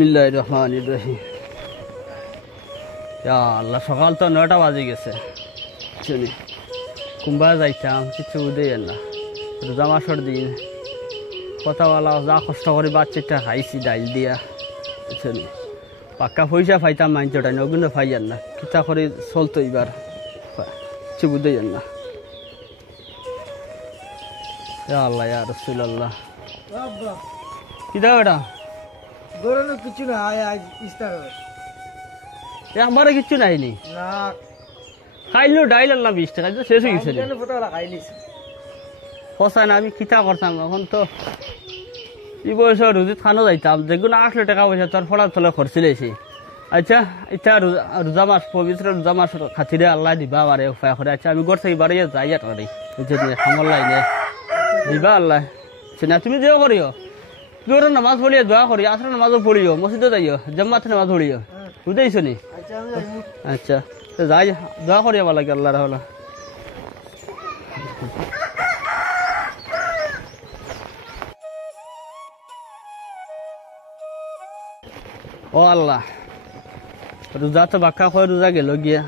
বিসমিল্লাহির রহমানির রহিম। ইয়া আল্লাহ, সকাল তো 9টা বাজে গেছে। শুনি কুম্বা যাইতাম, কিছু বুঝেই না। রোজা মাসের দিন কথা বলা, যা কষ্ট করে বাচ্চাটা খাইছি ডাইল দিয়া। শুনি পাক্কা পয়সা পাইতাম মাইনচটাই, ওগুলো পাইয়ার না। কিতা করে চলতো এবার কিছু বুঝেই না। ইয়া আল্লাহ, ইয়া রাসূলুল্লাহ। কিতা বেটা গরমে কিছু না, আমারে কিচ্ছু নাইনি। খাইলো ডাইল আনলাম 20 টাকা, শেষ হয়ে গেছে। ফসায় না, আমি কিতা করতাম এখন তো। এই বয়সে রুজিত খানো যাইতাম, যেগুলো 8 টাকা পয়সা তোর ফলার তলে খরচিলেছি। আচ্ছা, এটা রোজা মাস, পবিত্র রোজা মাস খাতিরে আল্লাহ দিবা আমারে উপায় করে। আচ্ছা, আমি ঘর থেকে বাড়িয়ে যাই আর খামর লাইনে দিবা আল্লাহ। না তুমি যেও করিও, তোর নামাজ পড়িও, দোয়া করি, আসর নামাজও পড়িও, মসজিদে যাইও, জাম্মাতে নামাজ পড়িও, বুঝেছো নি? আচ্ছা যাই, দোয়া করি আমার লাগে আল্লাহ রাহলা। ও আল্লাহ, রোজা তো বাক্কা কয় রোজা গেল গিয়া,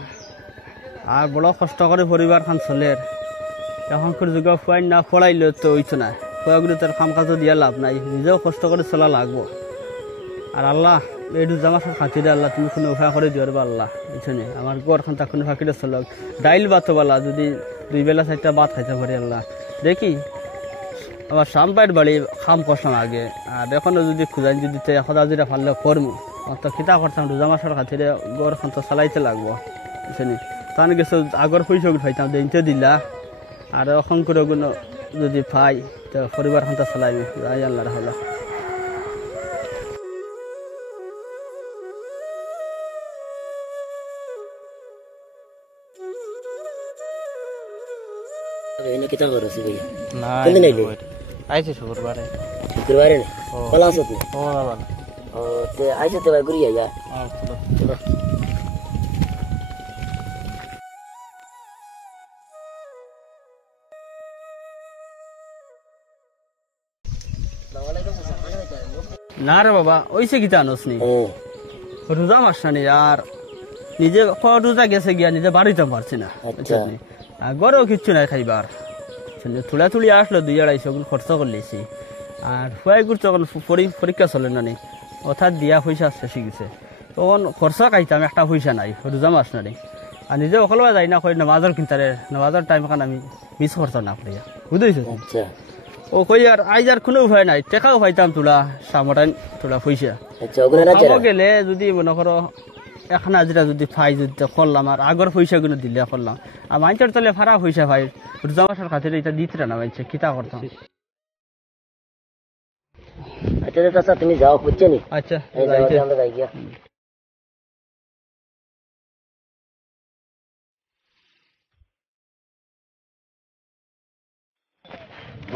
আর বড় কষ্ট করে পরিবার খান চলের। এখন করে যুগ ফুয়াই না ফড়াইলে তো হইতো না, ফুয়াগুলো তোর কাম কাজও দিয়া লাভ নাই, নিজেও কষ্ট করে চলা লাগবো। আর আল্লাহ, এই রোজা মাসের খাতিরে আল্লাহ তুমি কোনো উপায় করে দিও আল্লাহ, বুঝছো নি? আমার ঘরখান তা কোনো ফাঁকিটা চলক, ডাইল ভাত বলা যদি 2 বেলা 4টা ভাত খাইতে পারি আল্লাহ। দেখি আমার সাম্পাইয়ের বাড়ি খাম করতাম আগে, আর এখনো যদি খুঁজাই যদি সদা যেটা ফারলে করবো, তো খিতা করতাম রোজা মাসের খাতিরে ঘরখান তো চালাইতে লাগবো, বুঝছো নি? তাহলে গেছো আগর পয়সা উঠাইতাম, দিনতে দিলা, আর এখন করে কোনো যদি পাই তো পরিবার খান তো চালাইবি, আল্লাহ রাহলা। कितना करो सी भैया না कितने नहीं আইছে শুক্রবারে। शुक्रवार ने कल आसत ने ও বাবা, ते आइसे ते भाई गुरिया यार চলো। चलो না রে বাবা, ওইসে গীতা আনোস নি, রোজা মাস না নি। আর নিজে রোজা গেছে গিয়া নিজে বাড়িতে পারছি না, আর ঘরেও কিচ্ছু নাই খাইবার। তুলা তুলি আসলো 2-250 গুণ খরচ করলেছি। আর ফুয়াই করছে তখন পরীক্ষা চলে না নি, অর্থাৎ দিয়া পয়সা শেষ গেছে, তখন খরচা খাইতাম, একটা পয়সা নাই, রোজা মাস না নি। আর নিজে অকলবা যাই না কই নামাজের কিনতারে, নামাজের টাইম খান আমি মিস খরচা না করিয়া, বুঝেছো? ও কই আর আইজ আর কোনো উপায় নাই, টেকাও পাইতাম তোলা সামটাইন তোলা পয়সা। গেলে যদি মনে করো এখন হাজিরা যদি পাই যদি করলাম, আর আগর পয়সাগুলো দিলে করলাম। আর মাইনচর তলে ফারা পয়সা পাই, রোজা মাসের খাতিরে এটা দিতে না মাইনছে, কিতা করতাম। अच्छा चाचा तुम्ही जाओ पूछे नहीं আচ্ছা আমরা যাই গিয়া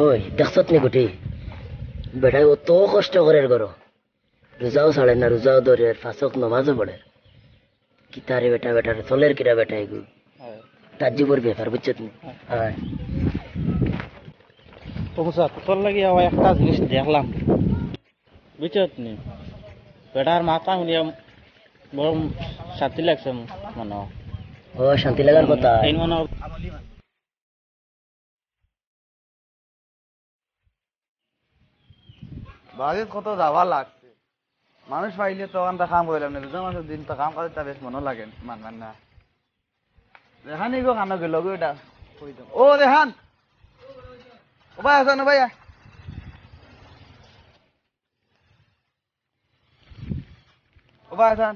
ওই দেখছত নি গুটি বেটাই অত কষ্ট করে করো, রোজাও ছাড়ে না, রোজাও ধরে, ফাঁসক নমাজও পড়ে, কিতারে বেটা বেটার চলের কিরা বেটা এগু তাজ্জুবর ব্যাপার, বুঝছো তুমি? হ্যাঁ তোর লাগে একটা জিনিস দেখলাম, বুঝছত নি? বেটার মাথা শুনিয়া বড় শান্তি লাগছে মনে। ও শান্তি লাগার কথা। বাজেট কত যাওয়া লাগছে, মানুষ পাইলে তখন তা কাম করলাম না, রোজা মাসের দিন তো কাম করতে তা বেশ মনে লাগে, মানবেন না। রেহানি গো খানো গেল গো, এটা ও রেহান, ও ভাই আসানো ভাইয়া, ও ভাই আসান,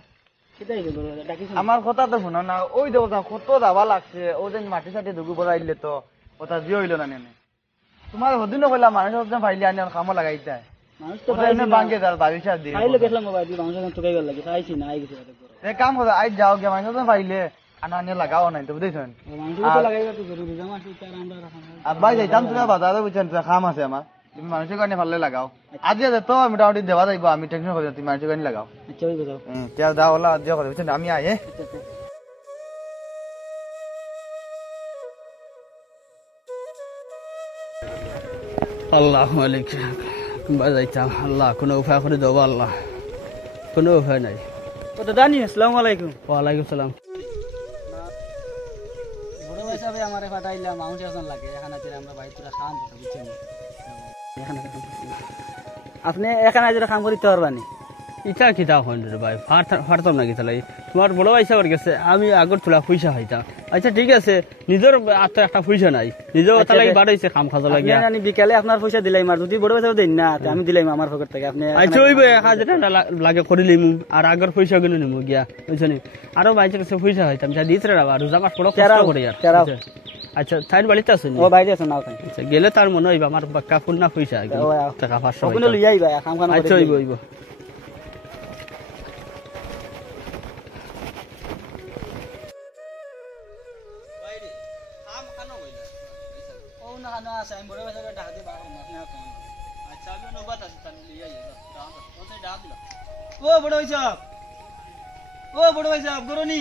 আমার কথা তো শুনো না, ওই দেখো কত যাওয়া লাগছে, ও যে মাটি সাটি দুগু বড়াইলে তো ওটা দিয়ে হইল না নেনে। তোমার হদিনও কইলাম মানুষ পাইলে আনি কামো লাগাইতে কাম কথা আই যাও গে মানুষ পাইলে আনা আনিয়ে লাগাও নাই তো, বুঝেছেন? ভাই যাইতাম তোরা বাজারে, বুঝছেন? কাম আছে আমার, তুমি মানুষের কারণে ভালো লাগাও। আজি আছে তো মোটামুটি দেওয়া যাইব, আমি টেনশন করি, তুমি মানুষের কারণে লাগাও। দাও ওলা দিয়ে কথা, বুঝছেন? আমি আয়ে আল্লাহ মালিক যাইতাম, আল্লাহ কোনো উপায় করে দেবো আল্লাহ। কোনো উপায় নাই। তো দাদা নি আসসালামু আলাইকুম। ওয়ালাইকুম সালাম। বড় ভাই সাহেব আমারে ফাটাইলা মাউন্ট এখন লাগে এখানে আমরা ভাই তোরা কাম করতে বুঝছেন এখানে আপনি এখানে যে কাম করিতে পারবানি ইটা কিতা হইন রে ভাই, ফারতাম না কিতা লাগে। তোমার বড় ভাই সাহেবের কাছে আমি আগর তোলা পয়সা হইতাম। আচ্ছা ঠিক আছে, নিজের তো একটা পয়সা নাই, নিজেও ওটা লাগে বাড়াইছে কাম খাজা লাগে। আমি বিকালে আপনার পয়সা দিলাম, আর যদি বড় ভাই সাহেব দেন না আমি দিলাম আমার পকেট থেকে। আপনি আচ্ছা ওই 1000 টাকা লাগে করে লিমু, আর আগর পয়সা গুলো নিমু গিয়া, বুঝছনি। আরো ভাইয়ের কাছে পয়সা হইতাম, যা দিতে রে বাবা, রোজা মাস বড় কষ্ট করে আর। আচ্ছা তাই বাড়িতে আছেন? ও বাইরে আছেন নাও তাই। আচ্ছা গেলে তার মনে হইবা আমার বাক্কা ফুল না পয়সা টাকা 500 ওখানে লই আইবা কাম কাম। আচ্ছা হইব হইব। ও বড় ভাই সাহেব, ও বড় ভাই সাহেব গরনি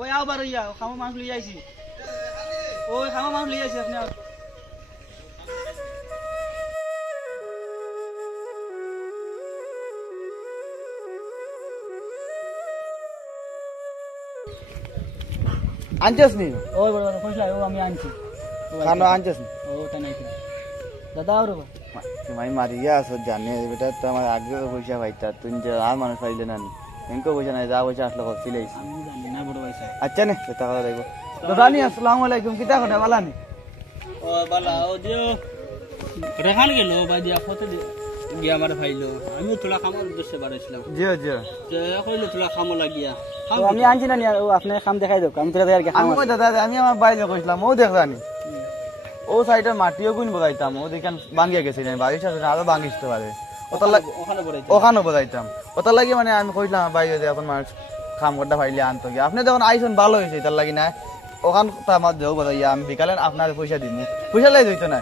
ওই আবার ইয়া খামা মাছ লই আইছি। ওই খামা মাছ লই আইছি আপনি। আনছস নি? ওই বড় ভাই কইলা ও আমি আনছি। খানো আনছস নি? ও তা নাই দাদা আর তুমি মারিয়া আছো জানে বেটা, তো আমার আগে পয়সা পাইতা, তুমি যে আর মানুষ পাইলে না এনকো পয়সা নাই, যা পয়সা আসলে কইছিলাইছ। আমি জানি না বড় ভাই সাহেব। আচ্ছা নে টাকা লাগব। দাদা নি আসসালামু আলাইকুম, কিতা কথা বালা নি? ও বালা ও দিও রেহান গেল ভাই দিয়া ফটো গিয়া আমার ভাইলো, আমি তোলা কামার উদ্দেশ্যে বাড়াইছিলাম। জিও জিও যে কইলো তোলা কাম লাগিয়া ও আমি আনছি না ও আপনি কাম দেখাই দাও, আমি তোরা আর কি আমি কই দাদা আমি আমার বাইরে কইছিলাম, ও দেখলানি ও সাইডের মাটিও গুণ বগাইতাম, ও দেখান ভাঙিয়া গেছে না, বাড়ির সাথে আরো ভাঙিতে পারে, ওটা লাগে ওখানে বড়াইতে ওখানে বগাইতাম। ওটা লাগি মানে আমি কইলাম বাইরে যে এখন মানুষ খাম করতে পাইলে আনতো গিয়ে, আপনি যখন আইসন ভালো হয়েছে, তার লাগি না ওখান তো আমার দেহ বজাইয়া আমি বিকালে আপনার পয়সা দিন, পয়সা লাই দিত না।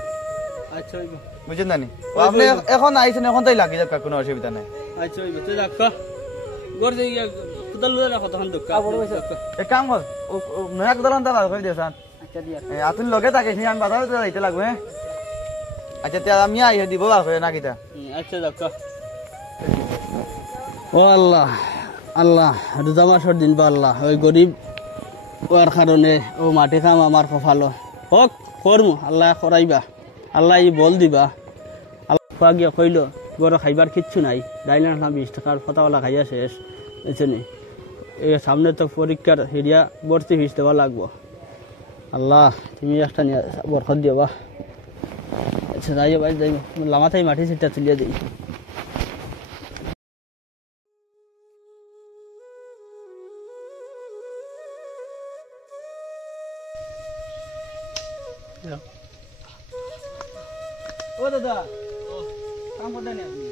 আচ্ছা হইব। বুঝছেন না নি? আপনি এখন আইসেন, এখন তাই লাগি যাক, কোনো অসুবিধা নাই। আচ্ছা হইব, তুই যাক গর যাই গিয়া কুদাল লুদা রাখো তখন দোকা। এক কাম কর, নয়া কোদাল আনতে পারো কই দিয়েছেন? আচ্ছা দিয়া আপনি লগে থাকে সে আমি বাজারে তো যাইতে লাগবে। আচ্ছা তে আমি আইয়া দিব আর না কিটা। আচ্ছা যাক। ও আল্লাহ আল্লাহ, রোজা মাসের দিন বা আল্লাহ, ওই গরিব ওর কারণে ও মাটি কাম আমার কপালো হোক করমু, আল্লাহ করাইবা, আল্লাহ ই বল দিবা। আল্লাহ খোয়া গিয়া কইল গরো খাইবার কিচ্ছু নাই, ডাইল না 20 টাকার ফতাওয়ালা খাইয়া শেষ, বুঝছেনি। এই সামনে তো পরীক্ষার হেরিয়া ভর্তি ফিস দেওয়া লাগবো। আল্লাহ তুমি একটা নিয়ে বরকত দিও বা। আচ্ছা যাইও ভাই যাইব, লামাথাই মাটি সিটটা তুলিয়া দিই। ও দাদা কাম করতে নেই আপনি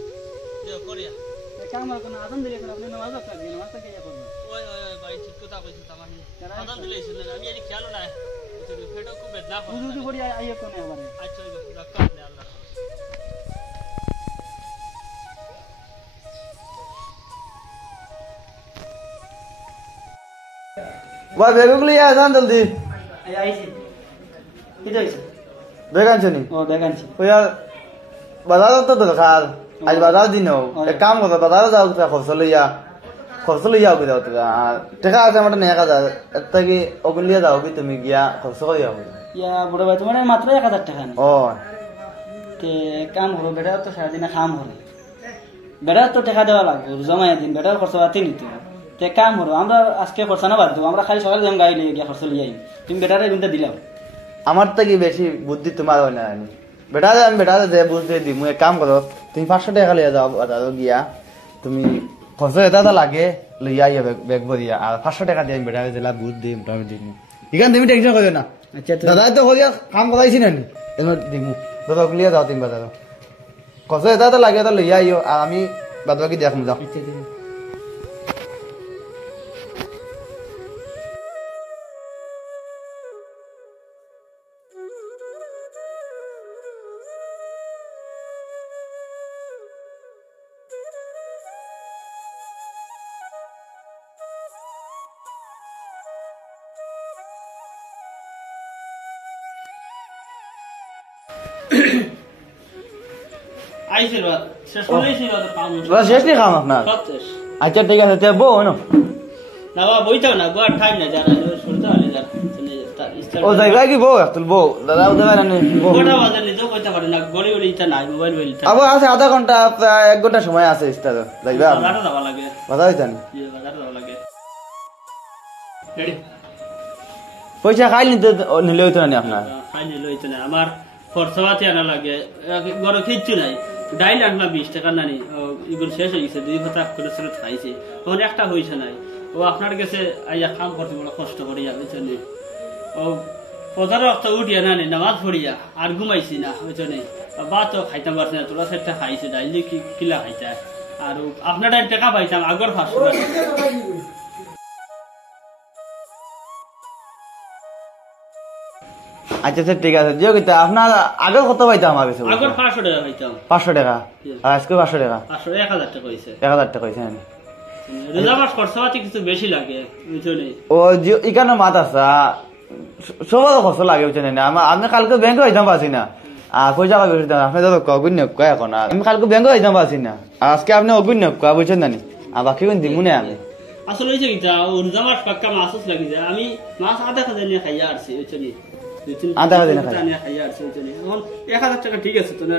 কাম আর কোনো আদান দিলে আপনি নামাজ পড়তে নামাজটা কে করবেন? ওই ওই ওই ভাই ঠিক কথা কইছিস আমাকে, আদান দিলেছিস না, আমি এর খেয়াল নাই, ফেটো খুব বেদনা হয়। উজু করি আইয়ে কোনে আমারে। আচ্ছা ওই রাখা দে আল্লাহ। ভাই বেগুগুলি আসান জলদি। আইছি কি হইছে? বেগ আনছনি? ও বেগ আনছি। ওই আর বাজার তো দরকার, আজ বাজার দিন এক কাম করো, বাজারে যাও, খরচ লইয়া যাও টাকা আছে আমার 1000, এর থেকে ওগুলিয়া যাও কি তুমি গিয়া খরচ করে যাও। ইয়া বড় ভাই তোমার মাত্র 1000 টাকা না? ও তে কাম করো, বেটা তো সারাদিনে কাম করে, বেটার তো টাকা দেওয়া লাগবে, জমাই দিন বেটার খরচ পাতি নিতে। তে কাম করো, আমরা আজকে খরচা না বাদ দেবো, আমরা খালি সকালে যাম গাড়ি লিয়ে গিয়ে খরচ লিয়ে আইম, তুমি বেটারে কিন্তু দিলাম। আমার থেকে বেশি বুদ্ধি তোমার হয় না, বেটা আমি বেটা যে বুঝতে দিই, এক কাম করো, তুমি 500 টাকা লিয়ে যাও বাজারে গিয়া, তুমি খরচ এটা লাগে লইয়া আইয়া ব্যাগ ভরিয়া, আর 500 টাকা দিয়ে আমি বেটা জেলা বুঝ দিই মোটামুটি দিন। এখানে তুমি টেনশন করো না, আচ্ছা দাদা তো হইয়া কাম করাইছি না নি, এবার দিমু দাদা লিয়ে যাও তুমি বাজারে, খরচ এটা লাগে এটা লইয়া আইও, আর আমি বাদ বাকি দেখমু যাও। আইছিল শেষ করেছিল তো কাম ওরা শেষ নেই খাম আপনার সব শেষ আচ্ছা ঠিক আছে তুই বউ না না বাবা বইতাও না গোয়ার টাইম না যারা শুনতে হলে যারা ও যাইবা কি বউ একটু বউ দাদা দেবে না বউ গোটা বাজার নিজেও কইতে পারে না গড়ি গড়ি ইটা নাই মোবাইল বইলতে আবার আছে আধা ঘন্টা 1 ঘন্টা সময় আছে ইস্তা যাইবা বাজারে যাওয়া লাগে কথা হইতানি বাজারে যাওয়া লাগে রেডি পয়সা খাই নিলে হইতো না আপনার ফাইনাল লইতো না আমার খরচাতে আনা লাগে বড় কিচ্ছু নাই ডাইল আনলাম 20 টাকা নানি এগুলো শেষ হয়ে গেছে 2 কথা করে ছেড়ে খাইছে তখন একটা হইছে নাই ও আপনার কাছে আইয়া কাম করতে বড় কষ্ট করি বুঝছেন ও পদার রক্ত উঠিয়া নানি নামাজ পড়িয়া আর ঘুমাইছি না বুঝছেন বা তো খাইতাম পারছি না তোরা সেটা খাইছে ডাইল কিলা খাইতা আর আপনার টাইম টাকা পাইতাম আগর ফাঁস আচ্ছা আচ্ছা ঠিক আছে দিও কিন্তু আপনার আগের কত পাইতাম আমার কাছে আগর 500 টাকা পাইতাম 500 টাকা আর আজকে 500 টাকা 1000 টাকা হইছে 1000 টাকা হইছে রোজা মাস খরচাপাতি কিছু বেশি লাগে বুঝছেন ও যে এখানে মাত আছে সবার খরচ লাগে বুঝছেন না আমি কালকে ব্যাংকে হইতাম পারছি না আর পয়সা পাবে আপনি তো অগুণ্য কয় এখন আমি কালকে ব্যাংকে হইতাম পারছি না আজকে আপনি অগুণ্য কয় বুঝছেন না আর বাকি কোন দিমু না আমি আসলে হয়েছে কি রোজা মাস পাক্কা মাছ লাগি যায় আমি মাছ আধা খাজা নিয়ে খাইয়া আসছি বুঝছেন আধা খাজা নিয়ে খাইয়া আসছি বুঝছেন এখন 1000 টাকা ঠিক আছে তো না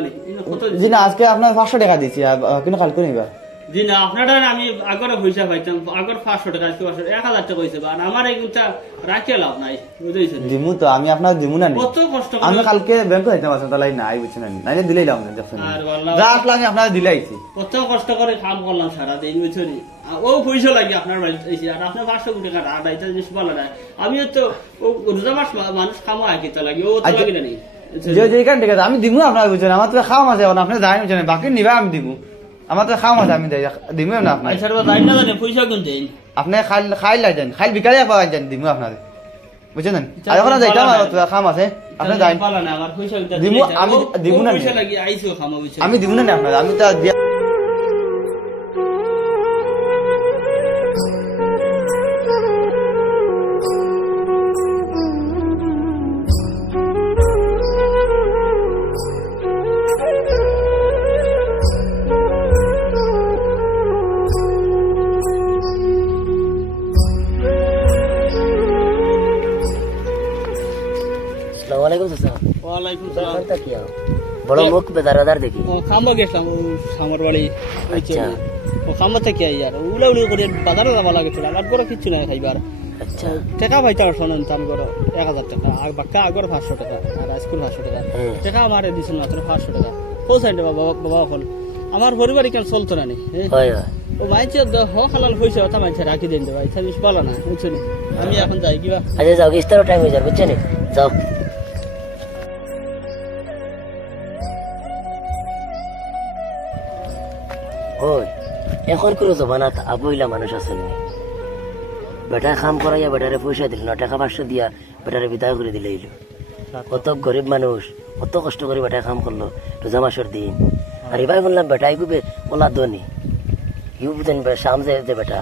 কত জি না আজকে আপনার 500 টাকা দিচ্ছি কিন্তু কালকে নিবা জি না আপনার আমি আগরে পয়সা পাইতাম আগর 500 টাকা আজকে 1000 টাকা হয়েছে আর আমার এইগুলা রাখিয়ে লাভ নাই বুঝেছেন দিমু তো আমি আপনার দিমু না কত কষ্ট আমি কালকে ব্যাংকে হইতাম পারছি তাহলে নাই বুঝছেন না নাইলে দিলেই লাভ না দেখছেন আর বললাম যা আসলে আমি আপনার দিলাইছি কত কষ্ট করে কাম করলাম সারা দিন বুঝছেন ও পয়সা লাগে আপনার বাড়িতে আর আপনার 500 টাকা আর এটা জিনিস ভালো না আমিও তো রোজা মাস মানুষ খামো আগে তো লাগে ও তো লাগে না যে যেখান ঠিক আছে আমি দিমু আপনার বুঝছেন আমার তো খাওয়া মাঝে এখন আপনি যাই বুঝছেন বাকি নিবা আমি দিমু আমার তো খাওয়া মাঝে আমি দিমু না আপনার আচ্ছা যাই না জানে পয়সা কোন দেন আপনি খাই লাই যান খাই বিকালে পাওয়া যান দিমু আপনার বুঝছেন আর এখন যাইতাম খাম আছে আপনি যাই পালা না আমার পয়সা দিমু আমি দিমু না পয়সা লাগি আইছো খামো বুঝছেন আমি দিমু না আপনার আমি তো আসসালামু আলাইকুম চাচা ওয়ালাইকুম সালাম কি বড় মুখ বেদারাদার দেখি ও খাম্বা গেছিলাম ও সামর বাড়ি আচ্ছা ও খাম্বা থেকে ইয়ার উলা উলি করে বাজারে যাওয়া লাগে ছিল আর বড় কিছু নাই খাইবার আচ্ছা টাকা পাইতে শোনেন তাম করো 1000 টাকা আর বাক্কা আগর 500 টাকা আর স্কুল 500 টাকা টাকা আমারে দিছিল মাত্র 500 টাকা পৌঁছাইতে বাবা বাবা হল আমার পরিবার কেন চলতো না নি হয় হয় ও মাইছে হ হালাল হইছে ওটা মাইছে রাখি দেন দেবা এটা জিনিস ভালো না বুঝছেন আমি এখন যাই কিবা আচ্ছা যাও ইস্তারও টাইম হয়ে যাবে বুঝছেন যাও ওই এখন করে জমানাত আবইলা মানুষ আছে নি বেটা কাম করাইয়া বেটারে পয়সা দিল না টাকা 500 দিয়া বেটারে বিদায় করে দিলে কত গরিব মানুষ কত কষ্ট করে বেটায় কাম করলো রোজা মাসের দিন আর এবার বললাম বেটাই গুবে ওলা ধনী ইউ বুঝেন সামনে যে বেটা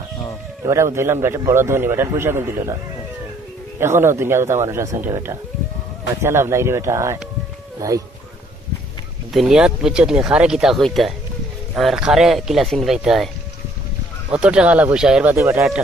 এবারটা দিলাম বেটা বড় ধনী বেটার পয়সা কিন্তু দিল না এখনো দুনিয়ার তো মানুষ আছেন রে বেটা বাচ্চা লাভ নাই রে বেটা আয় নাই দুনিয়াত বুঝছত নি খারে কিতা হইতা আর খারে কিলা চিন পাইতা অত টাকা লাভ পয়সা এর বাদে বেটা একটা